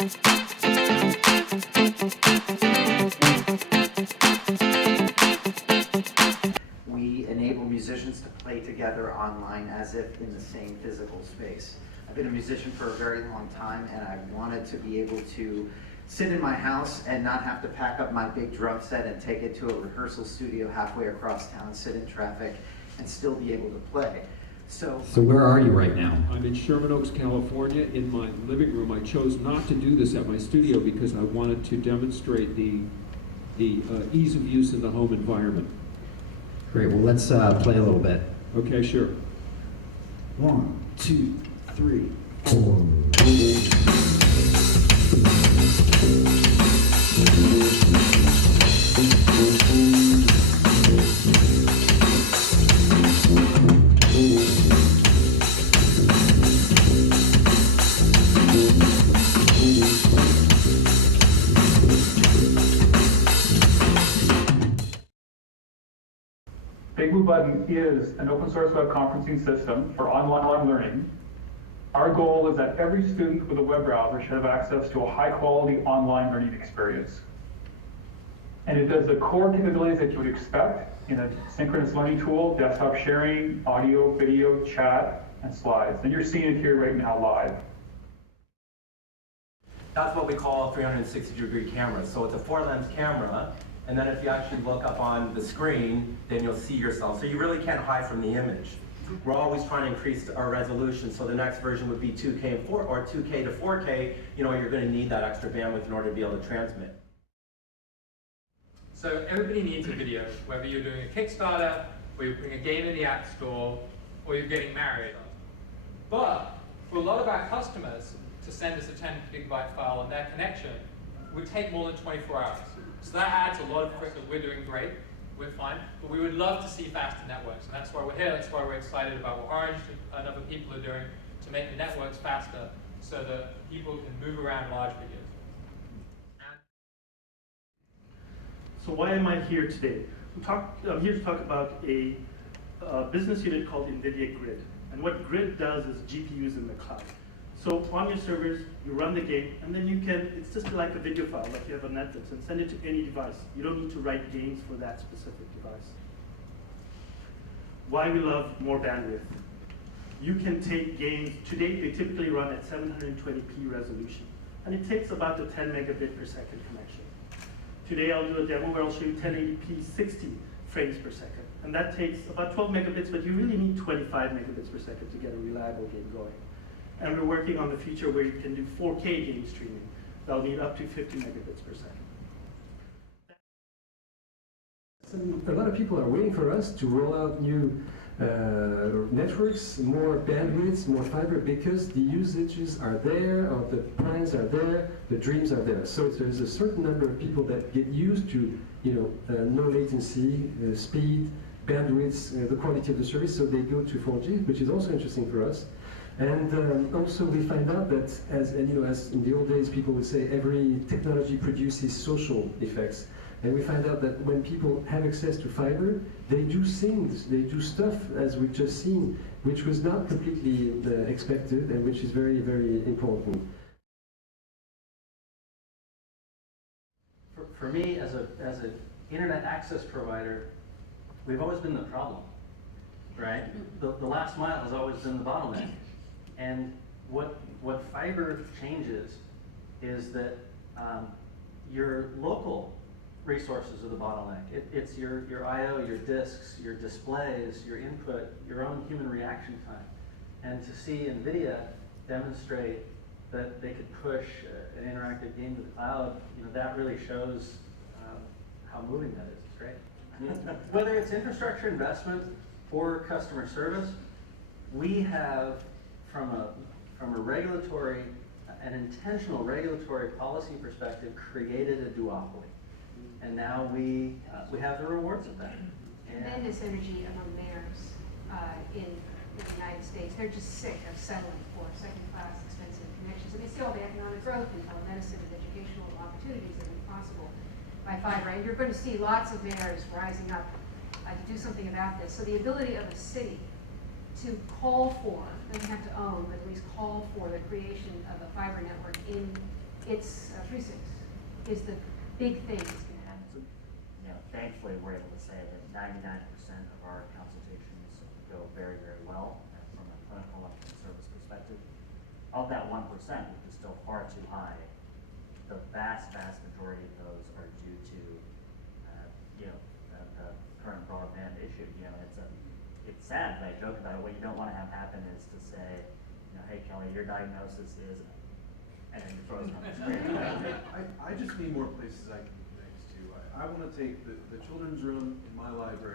We enable musicians to play together online as if in the same physical space. I've been a musician for a very long time, and I wanted to be able to sit in my house and not have to pack up my big drum set and take it to a rehearsal studio halfway across town, sit in traffic, and still be able to play. So where are you right now? I'm in Sherman Oaks, California, in my living room. I chose not to do this at my studio because I wanted to demonstrate the ease of use in the home environment. Great, well let's play a little bit. Okay, sure. 1, 2, 3, 4. Big Blue Button is an open source web conferencing system for online learning. Our goal is that every student with a web browser should have access to a high quality online learning experience. And it does the core capabilities that you would expect in a synchronous learning tool: desktop sharing, audio, video, chat, and slides. And you're seeing it here right now live. That's what we call a 360-degree camera. So it's a 4-lens camera, and then if you actually look up on the screen, then you'll see yourself. So you really can't hide from the image. We're always trying to increase our resolution, so the next version would be 2K and 4, or 2K to 4K. You know, you're going to need that extra bandwidth in order to be able to transmit. So everybody needs a video, whether you're doing a Kickstarter, or you're putting a game in the App Store, or you're getting married. But for a lot of our customers, to send us a 10 gigabyte file on their connection would take more than 24 hours. So that adds a lot of friction. We're doing great, we're fine, but we would love to see faster networks, and that's why we're here. That's why we're excited about what Orange and other people are doing to make the networks faster so that people can move around large videos. So why am I here today? I'm here to talk about a business unit called NVIDIA Grid. And what Grid does is GPUs in the cloud. So on your servers, you run the game, and then you can, it's just like a video file, like you have on Netflix, and send it to any device. You don't need to write games for that specific device. Why we love more bandwidth. You can take games, today they typically run at 720p resolution, and it takes about a 10 megabit per second connection. Today I'll do a demo where I'll show you 1080p 60 frames per second, and that takes about 12 megabits, but you really need 25 megabits per second to get a reliable game going. And we're working on the feature where you can do 4K game streaming. That'll need up to 50 megabits per second. A lot of people are waiting for us to roll out new networks, more bandwidths, more fiber, because the usages are there, or the plans are there, the dreams are there. So there's a certain number of people that get used to, no latency, speed, bandwidths, the quality of the service, so they go to 4G, which is also interesting for us. And also we find out that, as in the old days people would say, every technology produces social effects. And we find out that when people have access to fiber, they do things, they do stuff, as we've just seen, which was not completely expected, and which is very, very important. For me, as an internet access provider, we've always been the problem, right? The last mile has always been the bottleneck. And what fiber changes is that your local resources are the bottleneck. It's your I/O, your disks, your displays, your input, your own human reaction time. And to see NVIDIA demonstrate that they could push an interactive game to the cloud, that really shows how moving that is. It's great. Whether it's infrastructure investment or customer service, we have, from a regulatory, an intentional regulatory policy perspective, created a duopoly. And now we have the rewards of that. Tremendous energy among mayors in the United States. They're just sick of settling for second-class expensive connections. And they see all the economic growth and telemedicine and educational opportunities that are possible by fiber. And you're going to see lots of mayors rising up to do something about this. So the ability of a city to call for, doesn't have to own, but at least call for the creation of a fiber network in it's 3.6 is the big thing that's going to happen. So, thankfully, we're able to say that 99% of our consultations go very, very well from a clinical and service perspective. Of that 1%, which is still far too high, the vast, vast majority of those are due to, the current broadband issue. It's sad, but I joke about it. What you don't want to have happen is to say, hey, Kelly, your diagnosis is, and then you frozen on the screen. I just need more places I can do things to. I want to take the children's room in my library